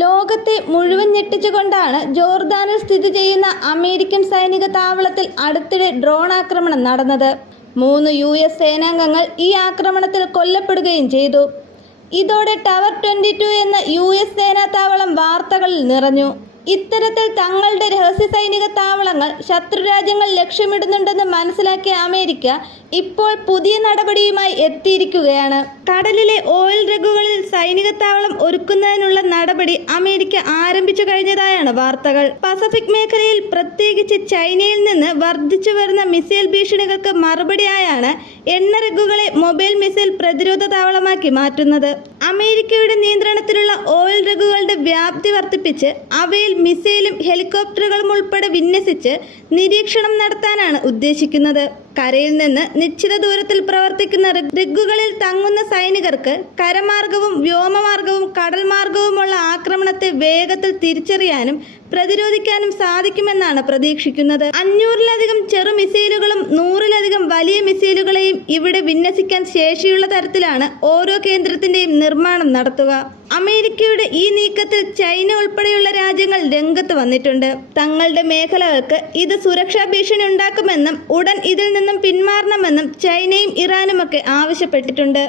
ലോകത്തെ മുഴുവൻ ഞെട്ടിച്ചുകൊണ്ടാണ് ജോർദാനിൽ സ്ഥിതി ചെയ്യുന്ന അമേരിക്കൻ സൈനിക താവളത്തിൽ അടുത്തിടെ ഡ്രോൺ ആക്രമണം നടന്നത്. 3 US സേനാംഗങ്ങൾ ഈ ആക്രമണത്തിൽ കൊല്ലപ്പെടുകയും ചെയ്തു. ഇതോടെ ടവർ 22 എന്ന US സേനാ താവളം വാർത്തകളിൽ നിറഞ്ഞു. ഇത്തരത്തിൽ തങ്ങളുടെ രഹസ്യ സൈനിക താവളങ്ങൾ ശത്രുരാജ്യങ്ങൾ ലക്ഷ്യമിടുന്നുണ്ടെന്ന് മനസ്സിലാക്കിയ അമേരിക്ക ഇപ്പോൾ പുതിയ നടപടിയുമായി എത്തിയിരിക്കുകയാണ്. കടലിലെ ഓയിൽ റിഗുകളിൽ സൈനിക താവളം ഒരുക്കുന്നതിനുള്ള നടപടി അമേരിക്ക ആരംഭിച്ചു കഴിഞ്ഞതായാണ് വാർത്തകൾ. പസഫിക് മേഖലയിൽ പ്രത്യേകിച്ച് ചൈനയിൽ നിന്ന് വർദ്ധിച്ചു വരുന്ന മിസൈൽ ഭീഷണികൾക്ക് മറുപടിയായാണ് എണ്ണ റിഗുകളെ മൊബൈൽ മിസൈൽ പ്രതിരോധ താവളമാക്കി മാറ്റുന്നത്. അമേരിക്കയുടെ നിയന്ത്രണത്തിലുള്ള ഓയിൽ റിഗുകളുടെ വ്യാപ്തി വർദ്ധിപ്പിച്ച് അവയിൽ മിസൈലും ഹെലികോപ്റ്ററുകളും ഉൾപ്പെടെ വിന്യസിച്ച് നിരീക്ഷണം നടത്താനാണ് ഉദ്ദേശിക്കുന്നത്. കരയിൽ നിന്ന് നിശ്ചിത ദൂരത്തിൽ പ്രവർത്തിക്കുന്ന റിഗുകളിൽ തങ്ങുന്ന സൈനികർക്ക് കരമാർഗവും വ്യോമമാർഗവും കടൽ മാർഗവുമുള്ള ആക്രമണത്തെ വേഗത്തിൽ തിരിച്ചറിയാനും പ്രതിരോധിക്കാനും സാധിക്കുമെന്നാണ് പ്രതീക്ഷിക്കുന്നത്. 500-ലധികം ചെറു മിസൈലുകളും 100-ലധികം വലിയ മിസൈലുകളെയും ഇവിടെ വിന്യസിക്കാൻ ശേഷിയുള്ള തരത്തിലാണ് ഓരോ കേന്ദ്രത്തിന്റെയും നിർമ്മാണം നടത്തുക. അമേരിക്കയുടെ ഈ നീക്കത്തിൽ ചൈന ഉൾപ്പെടെയുള്ള രാജ്യങ്ങൾ രംഗത്ത് വന്നിട്ടുണ്ട്. തങ്ങളുടെ മേഖലകൾക്ക് ഇത് സുരക്ഷാ ഭീഷണി ഉണ്ടാക്കുമെന്നും ഉടൻ ഇതിൽ നിന്നും പിന്മാറണമെന്നും ചൈനയും ഇറാനുമൊക്കെ ആവശ്യപ്പെട്ടിട്ടുണ്ട്.